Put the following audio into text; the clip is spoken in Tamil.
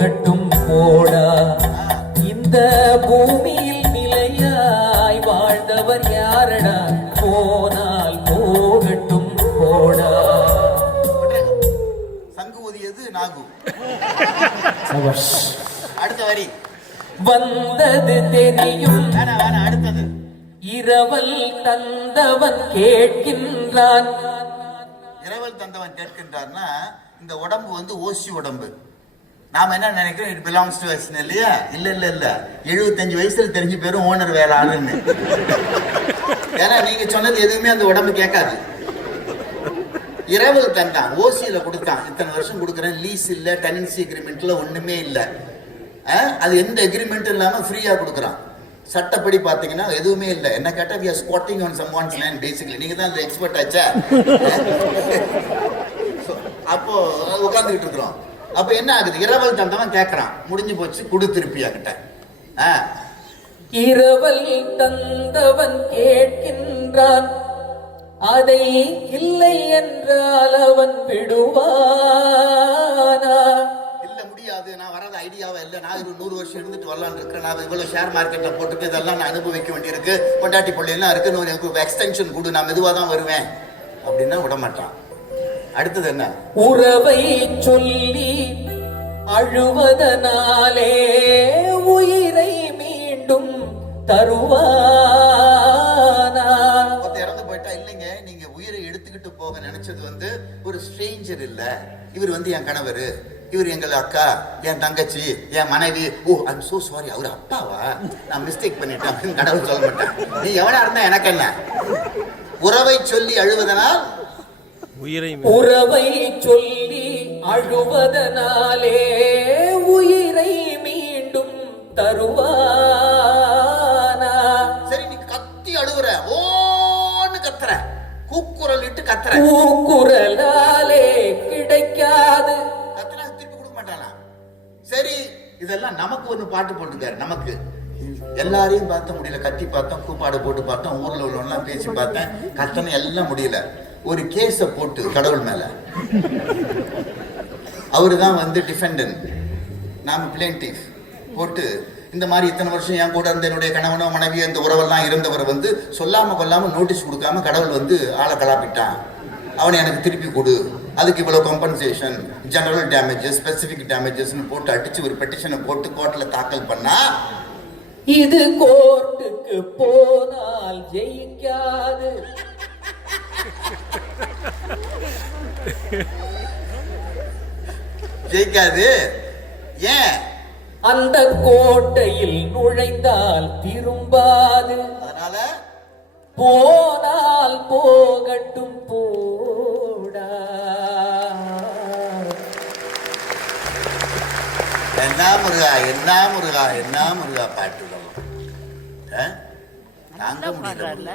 கட்டும் போடா இந்த பூமியில் நிலையாய் வாழ்ந்தவர் யாரடா போனால் போகட்டும் போடா. சங்கு ஊதியது நாகு. அடுத்த வரி வந்தது தெரியும் அடுத்தது இரவல் தந்தவன் கேட்கின்றான். இரவல் தந்தவன் கேட்கின்றான்னா இந்த உடம்பு வந்து ஓசி உடம்பு. நாம என்ன நினைக்கிறோம், இட் பிலாங்ஸ் டு அஸ் இல்லையா? இல்ல இல்ல இல்ல, 75 வயசுல தெரிஞ்சு பேரும் ஓனர் வேற ஆளுன்னு. ஏன்னா நீங்க சொன்னது எதுவுமே அந்த உடம்பு கேட்காது. இரவல் தந்தான், ஓசியில கொடுத்தான், இத்தனை வருஷம் கொடுக்குறேன், லீஸ் இல்ல, டெனன்சி அக்ரிமெண்ட்ல ஒண்ணுமே இல்ல. அது எந்த அக்ரிமெண்ட் இல்லாம ஃப்ரீயா கொடுக்குறான். சட்டப்படி பாத்தீங்கன்னா எதுவுமே இல்லை. என்ன கேட்டா we are squatting on someone's land basically. நீங்க தான் அந்த எக்ஸ்பர்ட் ஆச்சா. அப்போ உட்கார்ந்துகிட்டு இருக்கிறோம். அப்ப என்ன ஆகுது, இரவல் தந்தவன் கேட்கறான், முடிஞ்சு போச்சு, கொடு திருப்பியா கிட்ட. இரவல் தந்தவன் கேட்கின்றான், அதை இல்லை என்றால் அவன் விடுவானா? இல்ல முடியாது, நான் வராத ஐடியாவே இல்லை, நான் 100 வருஷம் இருந்துட்டு வரலான்னு இருக்கிறேன், நான் இவ்வளவு ஷேர் மார்க்கெட்ல போட்டுட்டு இதெல்லாம் நான் அனுபவிக்க வேண்டியிருக்கு, கொண்டாட்டி பள்ளியெல்லாம் இருக்கு, எனக்கு எக்ஸ்டென்ஷன் கொடு, நான் மெதுவா தான் வருவேன் அப்படின்னா விட மாட்டான். அடுத்தது என்ன, உறவை சொல்லி அழுவதனாலே உயிரை மீண்டும் தருவானா? இறந்து போயிட்டா, இல்லைங்க நீங்க உயிரை எடுத்துக்கிட்டு போக நினைச்சது வந்து ஒரு ஸ்ட்ரேஞ்சர் இல்ல, இவர் வந்து என் கணவர், இவர் எங்கள் அக்கா, என் தங்கச்சி, என் மனைவி. ஓ ஐம் சோ சாரி, அவர் அப்பாவா, நான் மிஸ்டேக் பண்ணிட்டேன் அப்படின்னு கடவுள் சொல்ல மாட்டேன். நீ எவனா இருந்தா எனக்கு என்ன. உறவை சொல்லி அழுவதனால், உறவை சொல்லி அழுவதனாலே உயிரை மீண்டும் தருவானா? சரி நீ கத்தி அழுவுற, ஓன்னு கத்துற, கூக்குரல் இட்டு கத்துற, கூக்குரலாலே கிடைக்காது, கத்துனா திருப்பி கொடுக்க மாட்டானா? சரி இதெல்லாம் நமக்கு ஒண்ணு பாட்டு போட்டுக்காரு. நமக்கு எல்லாரையும் பார்த்த முடியல, கத்தி பார்த்தோம், கூப்பாடு போட்டு பார்த்தோம், ஊர்ல உள்ளவெல்லாம் பேசி பார்த்தேன், கத்தனை எல்லாம் முடியல. ஒரு கேஸ போட்டு கடவுள் மேல, அவரு தான் வந்து டிஃபெண்டன்ட், நாம பிளேன்டிஃப் போட்டு, இந்த மாதிரி இத்தனை வருஷம் என் கூட இருந்த என்னுடைய கணவனோ மனைவியோ இந்த உறவெல்லாம் இருந்தவர் வந்து சொல்லாம கொல்லாம நோட்டீஸ் கொடுக்காம கடவுள் வந்து ஆளை கலாப்பிட்டான், அவனை எனக்கு திருப்பி கொடு, அதுக்கு இவ்வளவு compensation, general damages, specific damages போட்டு அடிச்சு ஒரு பெட்டிஷனை போட்டு கோர்ட்ல தாக்கல் பண்ணா, இது கோர்ட்டுக்கு போனால் ஜெயிக்காது, ஜெயிக்காது. ஏன்? அந்த கோட்டையில் நுழைந்தால் திரும்பாது, அதனால போனால் போகட்டும் போடா. என்ன முருகா, என்ன முருகா, என்ன முருகா பாட்டு தாங்க முடியல.